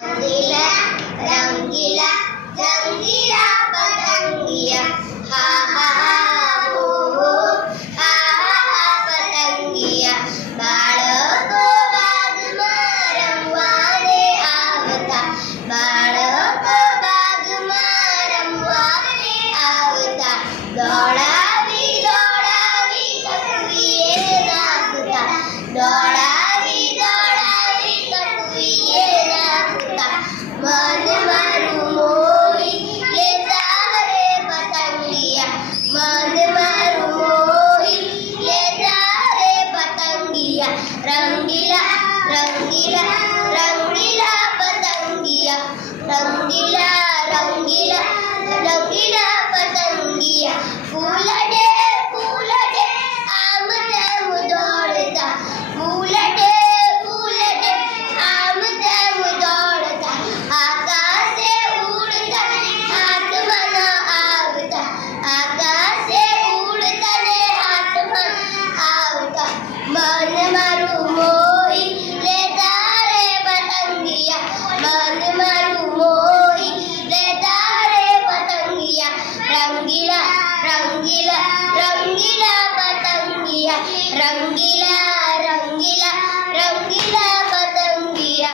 रंगीला रंगीला रंगीला पतंगिया हा हा हा हो हा हा पतंगिया बाळको बागમાં રમવા રે આવતા બાળકો બાગમાં રમવા રે આવતા દોડાવી દોડાવી કટવીએ નાખતા દોડાવી દોડાવી કટવીએ નાખતા मन मारू मोही लेता रे पतंगिया मन मारू मोही लेता रे पतंगिया रंगीला रंगीला रंगीला पतंगिया रंगीला रंगीला रंगीला पतंगिया फूल दे आम तेम दौड़ता फूल दे आम तेम दौड़ता आकाशे उड़ता हाथમાં ન આવતા આકાશે ઉડતા ને હાથમાં આવતા મન મારું મોહી લેતા રે પતંગિયા મન મારું મોહી લેતા રે પતંગિયા રંગીલા રંગીલા